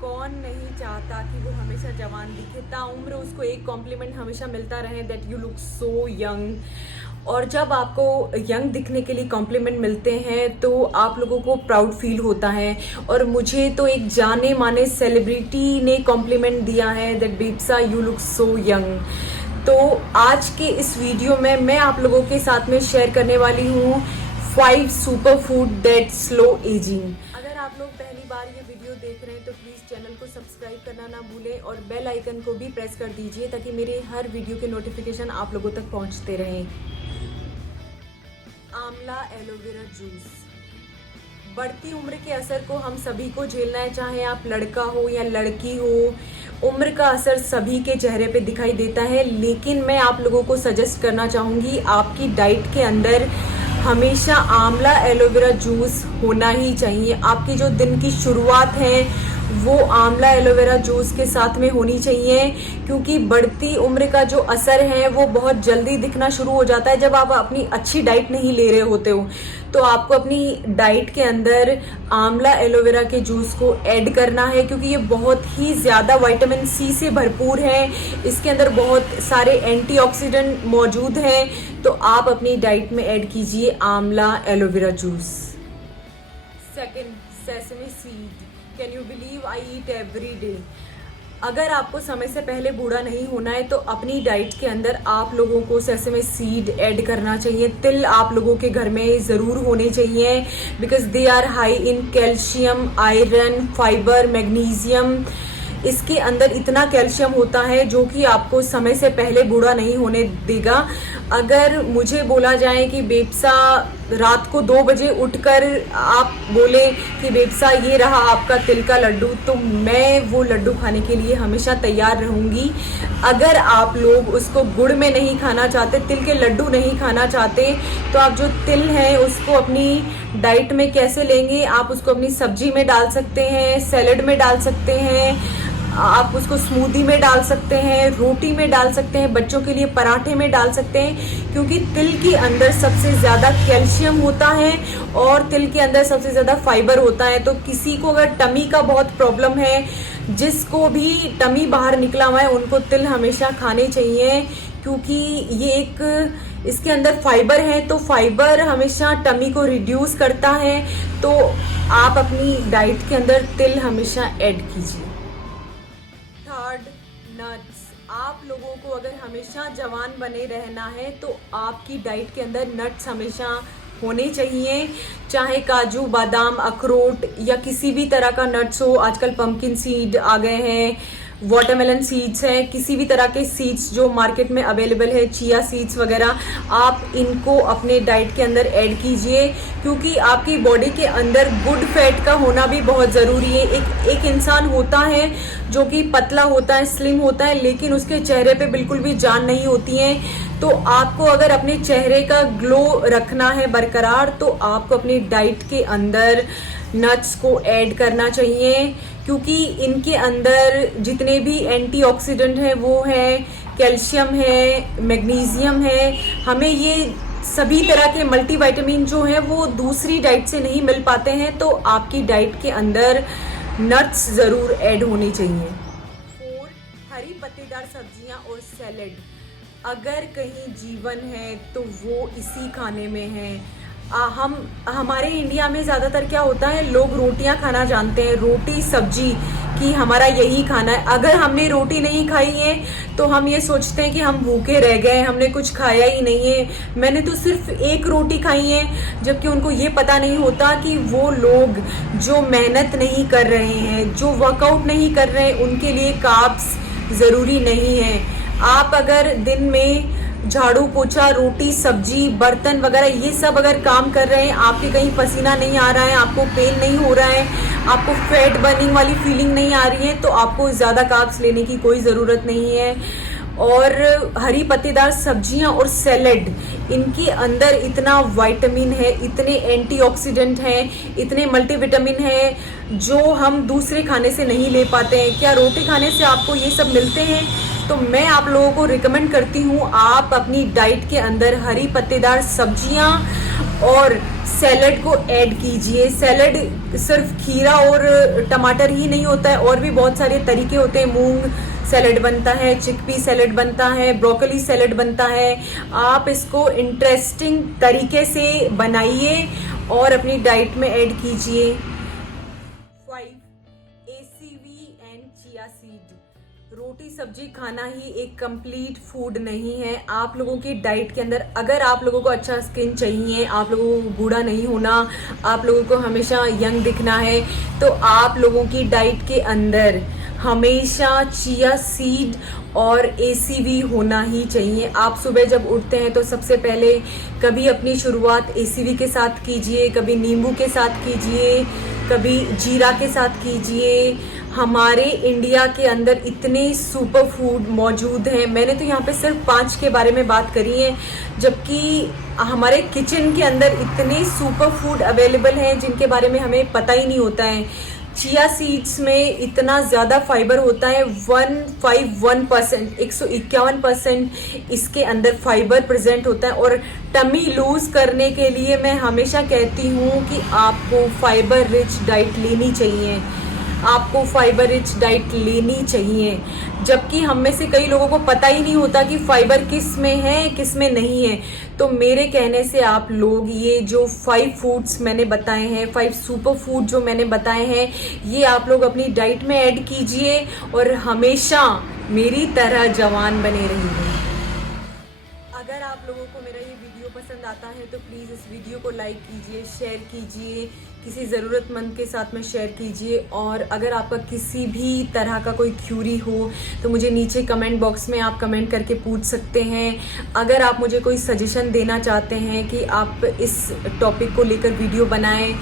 कौन नहीं चाहता कि वो हमेशा जवान दिखे, ताउम्र उसको एक कॉम्प्लीमेंट हमेशा मिलता रहे, that you look so young. और जब आपको यंग दिखने के लिए कॉम्प्लीमेंट मिलते हैं तो आप लोगों को प्राउड फील होता है। और मुझे तो एक जाने माने सेलिब्रिटी ने कॉम्प्लीमेंट दिया है दैट बेब्सा यू लुक सो यंग। तो आज के इस वीडियो में मैं आप लोगों के साथ में शेयर करने वाली हूँ 5 super food that slow ageing. अगर आप लोग पहली बार ये वीडियो देख रहे हैं तो प्लीज़ चैनल को सब्सक्राइब करना ना भूलें और बेल आइकन को भी प्रेस कर दीजिए ताकि मेरे हर वीडियो के नोटिफिकेशन आप लोगों तक पहुंचते रहें। आंवला एलोवेरा जूस। बढ़ती उम्र के असर को हम सभी को झेलना है, चाहे आप लड़का हो या लड़की हो। उम्र का असर सभी के चेहरे पे दिखाई देता है, लेकिन मैं आप लोगों को सजेस्ट करना चाहूँगी आपकी डाइट के अंदर हमेशा आंवला एलोवेरा जूस होना ही चाहिए। आपकी जो दिन की शुरुआत है वो आंवला एलोवेरा जूस के साथ में होनी चाहिए, क्योंकि बढ़ती उम्र का जो असर है वो बहुत जल्दी दिखना शुरू हो जाता है जब आप अपनी अच्छी डाइट नहीं ले रहे होते हो। तो आपको अपनी डाइट के अंदर आंवला एलोवेरा के जूस को ऐड करना है, क्योंकि ये बहुत ही ज़्यादा विटामिन सी से भरपूर है। इसके अंदर बहुत सारे एंटीऑक्सीडेंट मौजूद हैं, तो आप अपनी डाइट में ऐड कीजिए आंवला aloe vera juice. Second, sesame seed. Can you believe I eat every day. अगर आपको समय से पहले बूढ़ा नहीं होना है तो अपनी डाइट के अंदर आप लोगों को सेसमे सीड ऐड करना चाहिए। तिल आप लोगों के घर में ज़रूर होने चाहिए, because they are high in calcium, iron, fibre, magnesium. इसके अंदर इतना कैल्शियम होता है जो कि आपको समय से पहले बूढ़ा नहीं होने देगा। अगर मुझे बोला जाए कि बेब्सा रात को 2 बजे उठकर आप बोले कि बेब्सा ये रहा आपका तिल का लड्डू, तो मैं वो लड्डू खाने के लिए हमेशा तैयार रहूँगी। अगर आप लोग उसको गुड़ में नहीं खाना चाहते, तिल के लड्डू नहीं खाना चाहते, तो आप जो तिल है उसको अपनी डाइट में कैसे लेंगे, आप उसको अपनी सब्जी में डाल सकते हैं, सैलेड में डाल सकते हैं, आप उसको स्मूदी में डाल सकते हैं, रोटी में डाल सकते हैं, बच्चों के लिए पराठे में डाल सकते हैं, क्योंकि तिल के अंदर सबसे ज़्यादा कैल्शियम होता है और तिल के अंदर सबसे ज़्यादा फाइबर होता है। तो किसी को अगर टमी का बहुत प्रॉब्लम है, जिसको भी टमी बाहर निकला हुआ है, उनको तिल हमेशा खाने चाहिए, क्योंकि ये एक इसके अंदर फाइबर है। तो फाइबर हमेशा टमी को रिड्यूस करता है। तो आप अपनी डाइट के अंदर तिल हमेशा ऐड कीजिए। Third, nuts. आप लोगों को अगर हमेशा जवान बने रहना है तो आपकी डाइट के अंदर नट्स हमेशा होने चाहिए, चाहे काजू, बादाम, अखरोट या किसी भी तरह का नट्स हो। आजकल पंपकिन सीड आ गए हैं, वाटरमेलन सीड्स हैं, किसी भी तरह के सीड्स जो मार्केट में अवेलेबल है, चिया सीड्स वगैरह, आप इनको अपने डाइट के अंदर ऐड कीजिए, क्योंकि आपकी बॉडी के अंदर गुड फैट का होना भी बहुत ज़रूरी है। एक इंसान होता है जो कि पतला होता है, स्लिम होता है, लेकिन उसके चेहरे पे बिल्कुल भी जान नहीं होती है। तो आपको अगर अपने चेहरे का ग्लो रखना है बरकरार, तो आपको अपनी डाइट के अंदर नट्स को ऐड करना चाहिए, क्योंकि इनके अंदर जितने भी एंटीऑक्सीडेंट हैं वो है, कैल्शियम है, मैग्नीशियम है। हमें ये सभी तरह के मल्टीविटामिन जो हैं वो दूसरी डाइट से नहीं मिल पाते हैं, तो आपकी डाइट के अंदर नट्स ज़रूर ऐड होने चाहिए। 4, हरी पत्तेदार सब्जियां और सैलेड। अगर कहीं जीवन है तो वो इसी खाने में है। हमारे इंडिया में ज़्यादातर क्या होता है, लोग रोटियां खाना जानते हैं, रोटी सब्जी कि हमारा यही खाना है। अगर हमने रोटी नहीं खाई है तो हम ये सोचते हैं कि हम भूखे रह गए, हमने कुछ खाया ही नहीं है, मैंने तो सिर्फ एक रोटी खाई है, जबकि उनको ये पता नहीं होता कि वो लोग जो मेहनत नहीं कर रहे हैं, जो वर्कआउट नहीं कर रहे हैं, उनके लिए कार्ब्स ज़रूरी नहीं है। आप अगर दिन में झाड़ू पोछा, रोटी सब्जी, बर्तन वगैरह ये सब अगर काम कर रहे हैं, आपके कहीं पसीना नहीं आ रहा है, आपको पेन नहीं हो रहा है, आपको फैट बर्निंग वाली फीलिंग नहीं आ रही है, तो आपको ज़्यादा कार्ब्स लेने की कोई ज़रूरत नहीं है। और हरी पत्तेदार सब्जियां और सैलेड, इनके अंदर इतना विटामिन है, इतने एंटीऑक्सीडेंट हैं, इतने मल्टीविटामिन हैं जो हम दूसरे खाने से नहीं ले पाते हैं। क्या रोटी खाने से आपको ये सब मिलते हैं? तो मैं आप लोगों को रिकमेंड करती हूँ आप अपनी डाइट के अंदर हरी पत्तेदार सब्जियां और सैलड को ऐड कीजिए। सैलड सिर्फ खीरा और टमाटर ही नहीं होता है, और भी बहुत सारे तरीके होते हैं। मूंग सैलड बनता है, चिकपी सैलड बनता है, ब्रोकली सैलड बनता है। आप इसको इंटरेस्टिंग तरीके से बनाइए और अपनी डाइट में ऐड कीजिए। 5 ACV एंड चिया सीड। रोटी सब्जी खाना ही एक कंप्लीट फूड नहीं है। आप लोगों की डाइट के अंदर, अगर आप लोगों को अच्छा स्किन चाहिए, आप लोगों को बूढ़ा नहीं होना, आप लोगों को हमेशा यंग दिखना है, तो आप लोगों की डाइट के अंदर हमेशा चिया सीड और ACV होना ही चाहिए। आप सुबह जब उठते हैं तो सबसे पहले कभी अपनी शुरुआत ACV के साथ कीजिए, कभी नींबू के साथ कीजिए, कभी जीरा के साथ कीजिए। हमारे इंडिया के अंदर इतने सुपर फूड मौजूद हैं। मैंने तो यहाँ पे सिर्फ 5 के बारे में बात करी है, जबकि हमारे किचन के अंदर इतने सुपर फूड अवेलेबल हैं जिनके बारे में हमें पता ही नहीं होता है। चिया सीड्स में इतना ज़्यादा फाइबर होता है, 151%, 151% इसके अंदर फाइबर प्रेजेंट होता है। और टमी लूज करने के लिए मैं हमेशा कहती हूँ कि आपको फाइबर रिच डाइट लेनी चाहिए, आपको फाइबर रिच डाइट लेनी चाहिए। जबकि हम में से कई लोगों को पता ही नहीं होता कि फाइबर किस में है किस में नहीं है। तो मेरे कहने से आप लोग ये जो 5 फूड्स मैंने बताए हैं, 5 सुपर फूड जो मैंने बताए हैं, ये आप लोग अपनी डाइट में ऐड कीजिए और हमेशा मेरी तरह जवान बने रहिए। अगर आप लोगों को मेरा ये वीडियो पसंद आता है तो प्लीज़ इस वीडियो को लाइक कीजिए, शेयर कीजिए, किसी ज़रूरतमंद के साथ में शेयर कीजिए। और अगर आपका किसी भी तरह का कोई क्यूरी हो तो मुझे नीचे कमेंट बॉक्स में आप कमेंट करके पूछ सकते हैं। अगर आप मुझे कोई सजेशन देना चाहते हैं कि आप इस टॉपिक को लेकर वीडियो बनाएं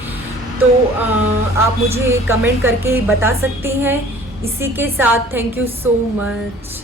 तो आप मुझे कमेंट करके बता सकती हैं। इसी के साथ थैंक यू सो मच।